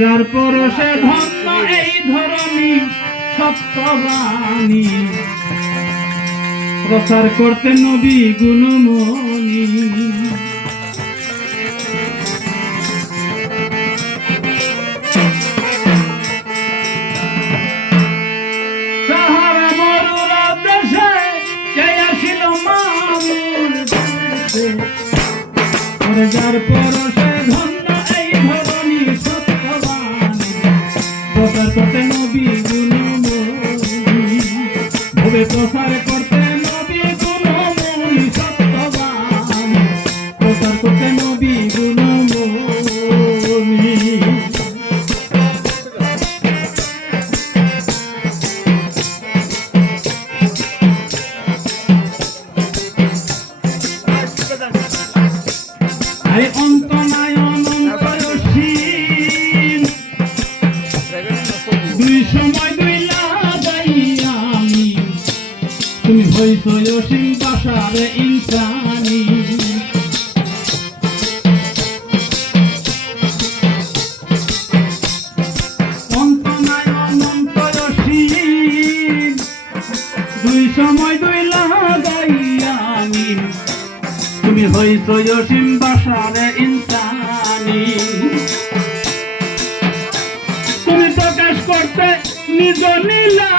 যার পরশে ধন্য এই ধরনী সত্যবাণী। প্রচার করতে নবী গুণমণি। যার পরশে ধন্য করতে নবী গুণমণি ভবে প্রচার তুমি হইছ অসীম পাশারে ইনসানি দুই সময় দুই লাগাই আমি তুমি হইছ অসীম বাসারে ইনসানি তুমি প্রকাশ করতে নিজ নীলা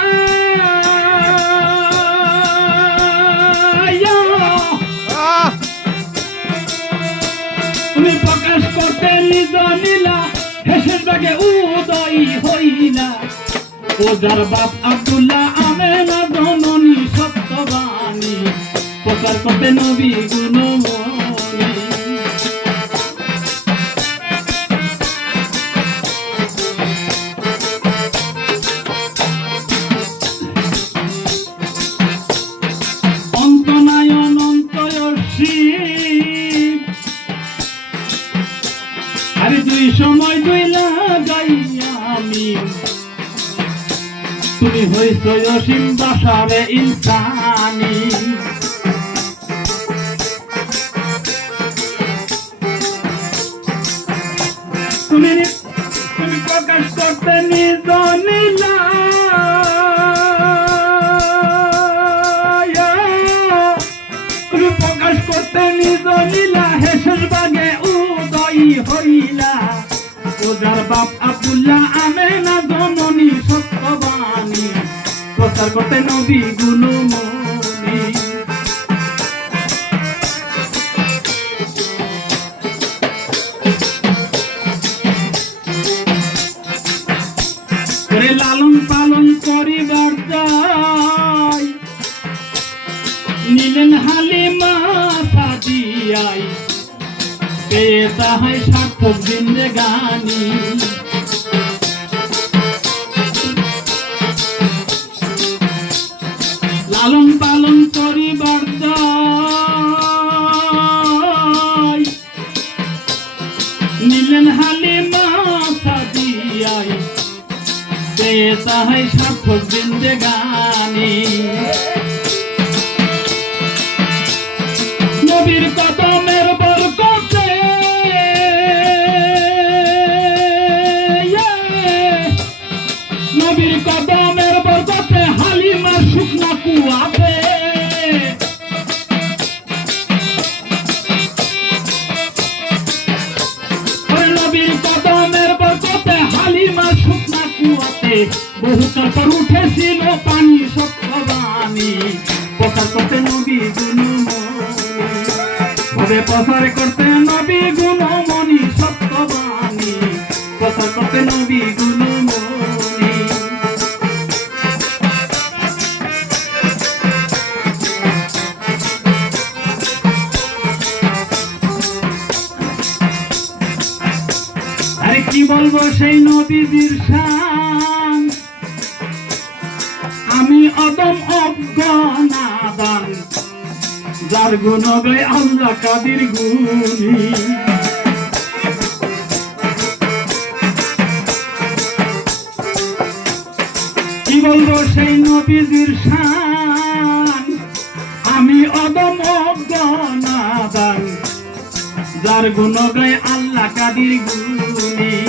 নিজ নীলা হেসের বাগে উদয় হইলা। ও যার বাপ আব্দুল্লাহ আমেনা জননী সত্যবাণী, প্রচার করতে নবী গুণমণি আরে দুই সময় দুই লাগাই আমি। তুমি হইছ অসীম বাসারে ইনসানি। তুমি তুমি প্রকাশ করতে নিজ প্রকাশ করতে নিজ নীলা হেসের বাগে উদয় হইলা। ওজার বাপ আব্দুল্লাহ আমেনা জননী সত্যবাণী। প্রচার করতে নবী গুণমণি লালন পালন করিবার যাই নিলেন হালিমা সাদিয়াই পেয়ে তাহাই সার্থক জিন্দেগানি। লালন পালন করিবার যাই নিলেন হালিমা সাদিয়াই পেয়ে তাহাই সার্থক জিন্দেগানি। নবীর কুয়াতে বহু উঠেছিল পানি সত্যবাণী। প্রচার করতে নবী গুণমণি প্রচার করতে নবী গুণমণি সত্যবাণী। প্রচার করতে নবী গুণমণি বলব সেই নদীজির শান। আমি অদম অজ্ঞানাদান, যার গুণ গায় আল্লাহ কাদির গুণী। কি বলব সেই শান? আমি অদম যার গুণ গায় আল্লাহ কাদির গুণী।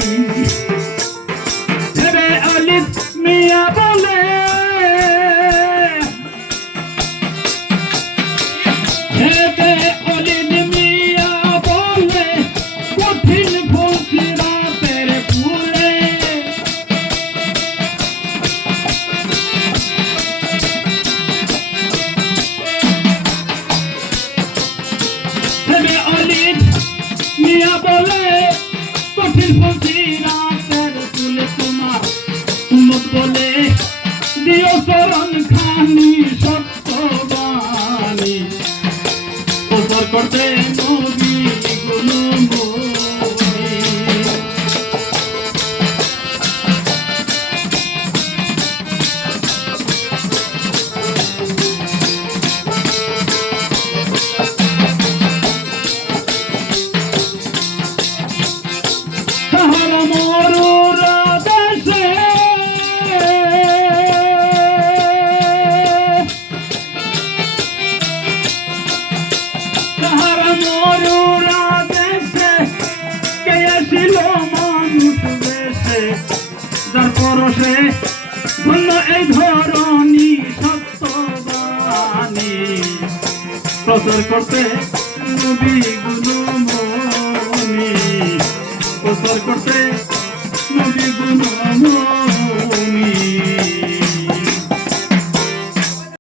will forgive. বসে বলল এই ধরণী সত্যবাণী। প্রচার করতে নবী গুলো মনি। প্রচার করতে নবী গুলো মনি।